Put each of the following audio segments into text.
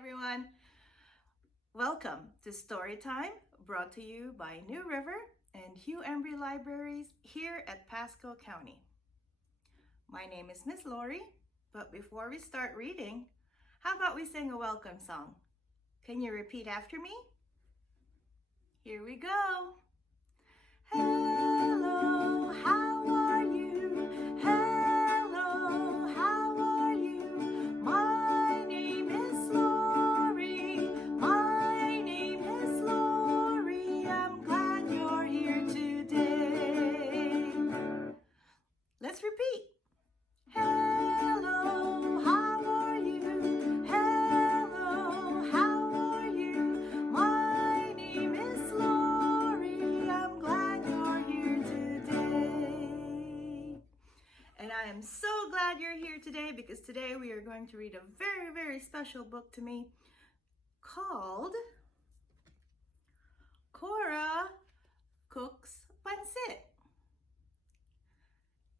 everyone. Welcome to Storytime, brought to you by New River and Hugh Embry Libraries here at Pasco County. My name is Miss Lori, but before we start reading, how about we sing a welcome song? Can you repeat after me? Here we go. Hello, how are you? Hello, how are you? My name is Lori. My name is Lori. I'm glad you're here today. Let's repeat. Hello, how are you? Hello, how are you? My name is Lori. I'm glad you're here today. And I am so glad you're here today because today we are going to read a very, very special book to me called Cora Cooks Pancit.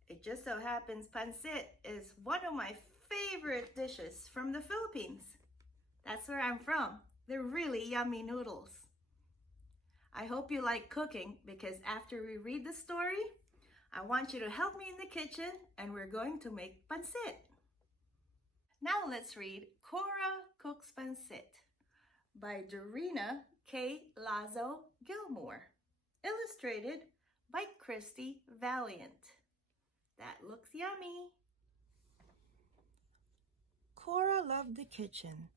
It just so happens pancit is one of my favorite dishes from the Philippines. That's where I'm from. They're really yummy noodles. I hope you like cooking because after we read the story, I want you to help me in the kitchen and we're going to make pancit. Now let's read Cora Cooks Pancit by Dorina K. Lazo Gilmore, illustrated by Christy Valiant. That looks yummy. Cora loved the kitchen.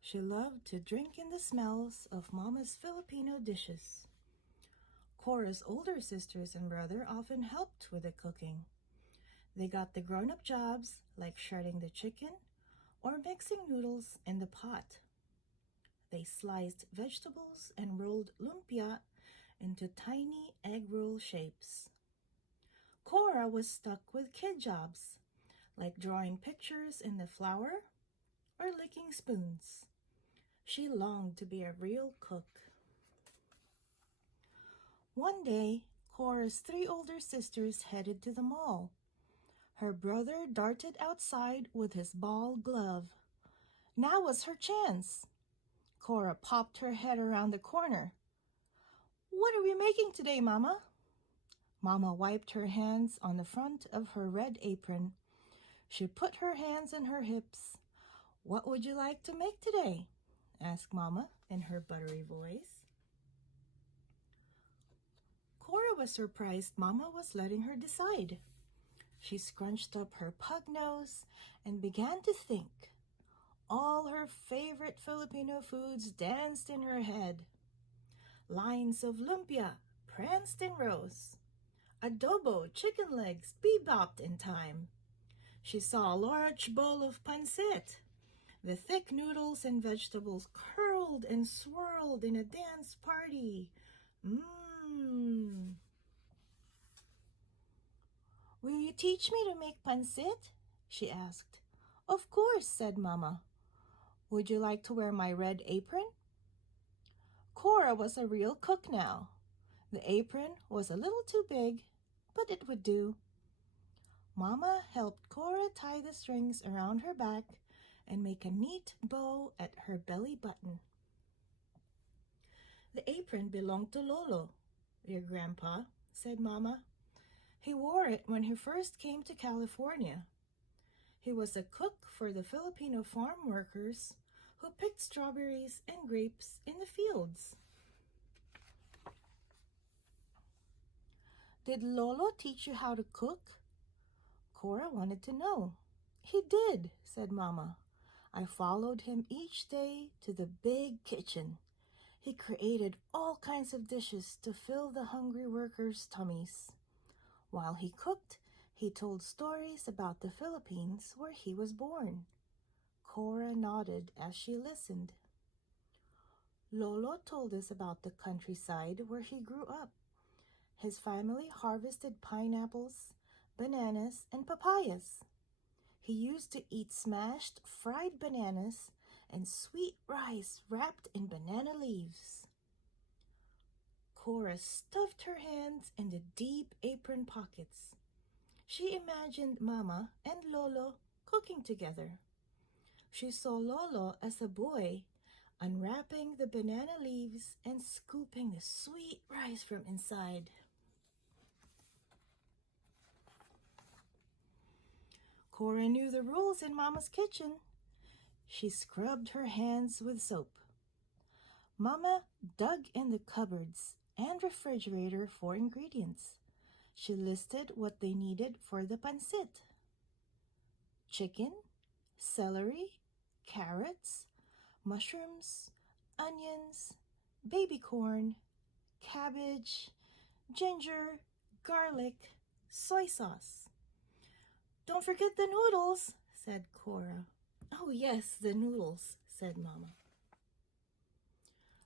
She loved to drink in the smells of Mama's Filipino dishes. Cora's older sisters and brother often helped with the cooking. They got the grown-up jobs like shredding the chicken or mixing noodles in the pot. They sliced vegetables and rolled lumpia into tiny egg roll shapes. Cora was stuck with kid jobs, like drawing pictures in the flour or licking spoons. She longed to be a real cook. One day, Cora's 3 older sisters headed to the mall. Her brother darted outside with his ball glove. Now was her chance. Cora popped her head around the corner. "What are we making today, Mama?" Mama wiped her hands on the front of her red apron. She put her hands on her hips. "What would you like to make today?" asked Mama in her buttery voice. Cora was surprised Mama was letting her decide. She scrunched up her pug nose and began to think. All her favorite Filipino foods danced in her head. Lines of lumpia pranced in rows. Adobo chicken legs bebopped in time. She saw a large bowl of pancit. The thick noodles and vegetables curled and swirled in a dance party. Mmm. "Will you teach me to make pancit?" she asked. "Of course," said Mama. "Would you like to wear my red apron?" Cora was a real cook now. The apron was a little too big, but it would do. Mama helped Cora tie the strings around her back and make a neat bow at her belly button. "The apron belonged to Lolo, your grandpa," said Mama. "He wore it when he first came to California. He was a cook for the Filipino farm workers who picked strawberries and grapes in the fields." "Did Lolo teach you how to cook?" Cora wanted to know. "He did," said Mama. "I followed him each day to the big kitchen. He created all kinds of dishes to fill the hungry workers' tummies. While he cooked, he told stories about the Philippines where he was born." Cora nodded as she listened. "Lolo told us about the countryside where he grew up. His family harvested pineapples, bananas, and papayas. He used to eat smashed fried bananas and sweet rice wrapped in banana leaves." Cora stuffed her hands in the deep apron pockets. She imagined Mama and Lolo cooking together. She saw Lolo as a boy, unwrapping the banana leaves and scooping the sweet rice from inside. Cora knew the rules in Mama's kitchen. She scrubbed her hands with soap. Mama dug in the cupboards and refrigerator for ingredients. She listed what they needed for the pancit: chicken, celery, carrots, mushrooms, onions, baby corn, cabbage, ginger, garlic, soy sauce. Don't forget the noodles, said Cora. Oh, yes, the noodles, said Mama.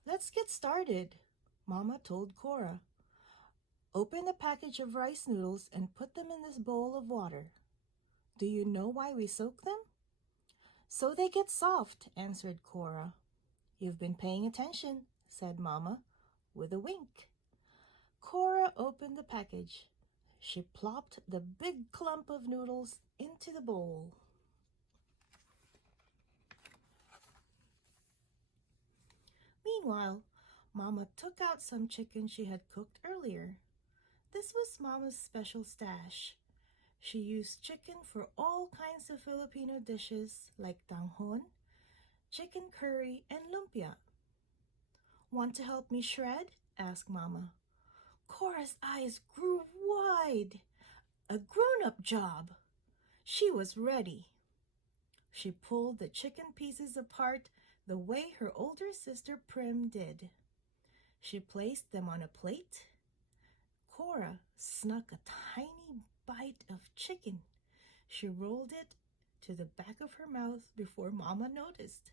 Let's get started, Mama told Cora. Open a package of rice noodles and put them in this bowl of water. Do you know why we soak them? So they get soft, answered Cora. You've been paying attention, said Mama, with a wink. Cora opened the package. She plopped the big clump of noodles into the bowl. Meanwhile, Mama took out some chicken she had cooked earlier. This was Mama's special stash. She used chicken for all kinds of Filipino dishes like tanghon, chicken curry, and lumpia. Want to help me shred? Asked Mama. Cora's eyes grew wide. A grown-up job. She was ready. She pulled the chicken pieces apart the way her older sister Prim did. She placed them on a plate. Cora snuck a tiny bite of chicken. She rolled it to the back of her mouth before Mama noticed.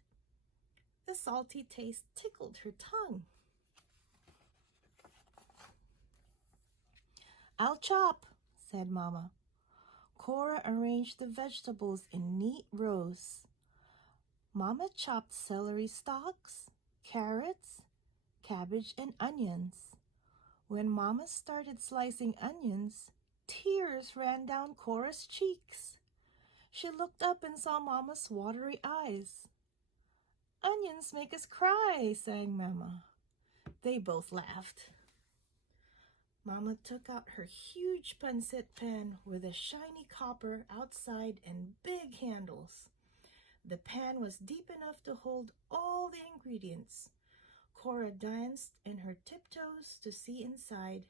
The salty taste tickled her tongue. I'll chop, said Mama. Cora arranged the vegetables in neat rows. Mama chopped celery stalks, carrots, cabbage, and onions. When Mama started slicing onions, tears ran down Cora's cheeks. She looked up and saw Mama's watery eyes. Onions make us cry, sang Mama. They both laughed. Mama took out her huge pancit pan with a shiny copper outside and big handles. The pan was deep enough to hold all the ingredients. Cora danced in her tiptoes to see inside.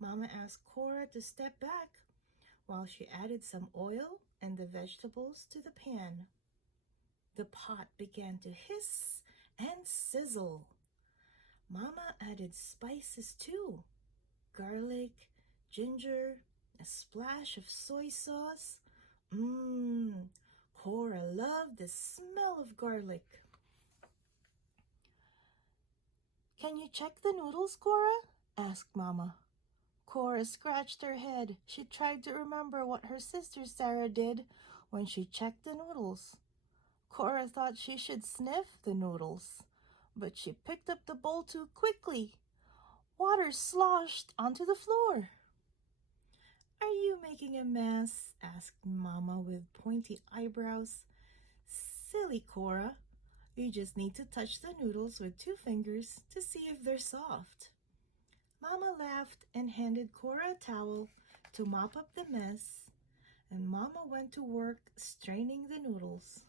Mama asked Cora to step back while she added some oil and the vegetables to the pan. The pot began to hiss and sizzle. Mama added spices too: garlic, ginger, a splash of soy sauce. Cora loved the smell of garlic. Can you check the noodles, Cora? Asked Mama. Cora scratched her head. She tried to remember what her sister Sarah did when she checked the noodles. Cora thought she should sniff the noodles, but she picked up the bowl too quickly. Water sloshed onto the floor. Are you making a mess? Asked Mama with pointy eyebrows. Silly Cora. You just need to touch the noodles with 2 fingers to see if they're soft. Mama laughed and handed Cora a towel to mop up the mess, and Mama went to work straining the noodles.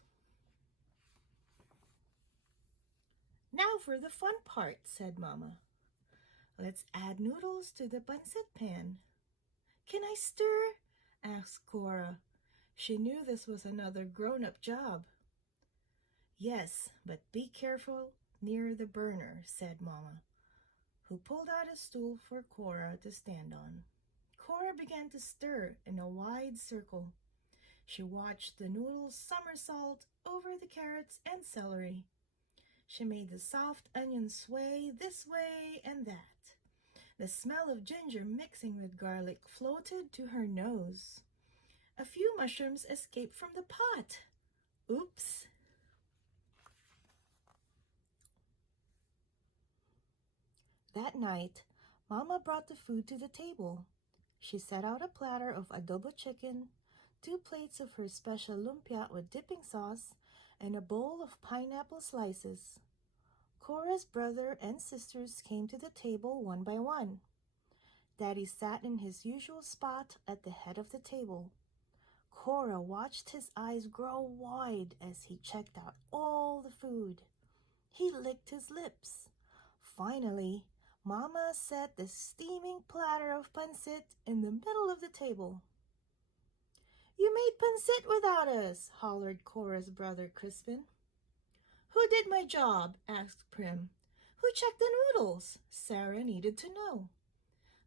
Now for the fun part, said Mama. Let's add noodles to the pancit pan. Can I stir? Asked Cora. She knew this was another grown-up job. Yes, but be careful near the burner, said Mama, who pulled out a stool for Cora to stand on. Cora began to stir in a wide circle. She watched the noodles somersault over the carrots and celery. She made the soft onions sway this way and that. The smell of ginger mixing with garlic floated to her nose. A few mushrooms escaped from the pot. Oops! That night, Mama brought the food to the table. She set out a platter of adobo chicken, 2 plates of her special lumpia with dipping sauce, and a bowl of pineapple slices. Cora's brother and sisters came to the table one by one. Daddy sat in his usual spot at the head of the table. Cora watched his eyes grow wide as he checked out all the food. He licked his lips. Finally, Mama set the steaming platter of pancit in the middle of the table. "You made pancit without us," hollered Cora's brother Crispin. "Who did my job?" asked Prim. "Who checked the noodles?" Sarah needed to know.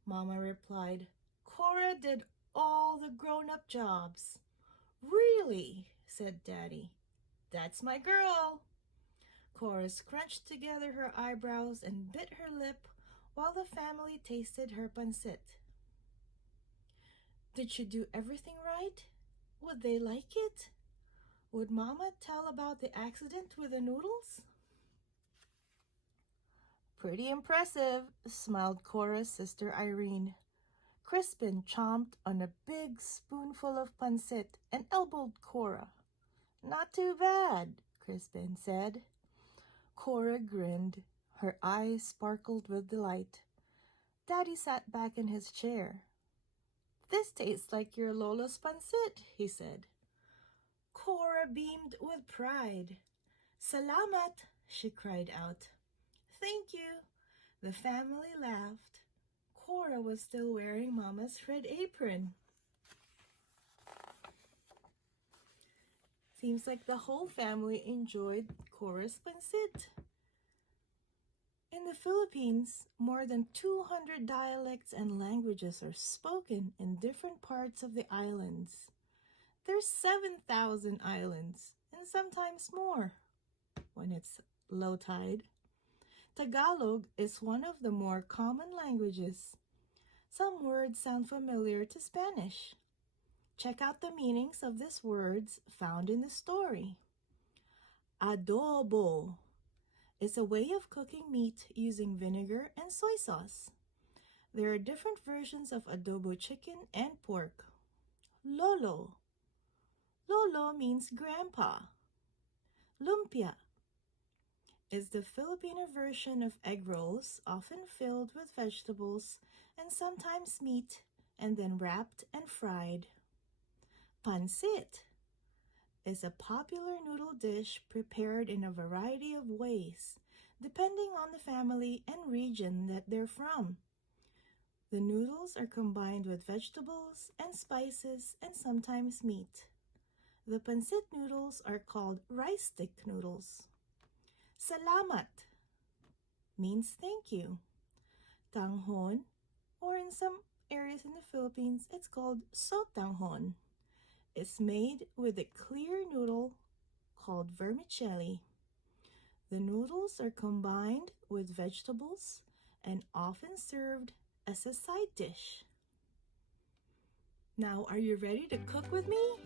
Mama replied, "Cora did all the grown-up jobs." "Really?" said Daddy. "That's my girl." Cora scrunched together her eyebrows and bit her lip while the family tasted her pancit. Did she do everything right? Would they like it? Would Mama tell about the accident with the noodles? "Pretty impressive," smiled Cora's sister Irene. Crispin chomped on a big spoonful of pancit and elbowed Cora. "Not too bad," Crispin said. Cora grinned. Her eyes sparkled with delight. Daddy sat back in his chair. "This tastes like your Lola's pancit," he said. Cora beamed with pride. "Salamat," she cried out. "Thank you." The family laughed. Cora was still wearing Mama's red apron. Seems like the whole family enjoyed Cora's pancit. In the Philippines, more than 200 dialects and languages are spoken in different parts of the islands. There's 7,000 islands, and sometimes more when it's low tide. Tagalog is one of the more common languages. Some words sound familiar to Spanish. Check out the meanings of these words found in the story. Adobo is a way of cooking meat using vinegar and soy sauce. There are different versions of adobo chicken and pork. Lolo. Lolo means grandpa. Lumpia is the Filipino version of egg rolls, often filled with vegetables and sometimes meat, and then wrapped and fried. Pancit is a popular noodle dish prepared in a variety of ways, depending on the family and region that they're from. The noodles are combined with vegetables and spices and sometimes meat. The pancit noodles are called rice stick noodles. Salamat means thank you. Tanghon, or in some areas in the Philippines, it's called sotanghon. It's made with a clear noodle called vermicelli. The noodles are combined with vegetables and often served as a side dish. Now, are you ready to cook with me?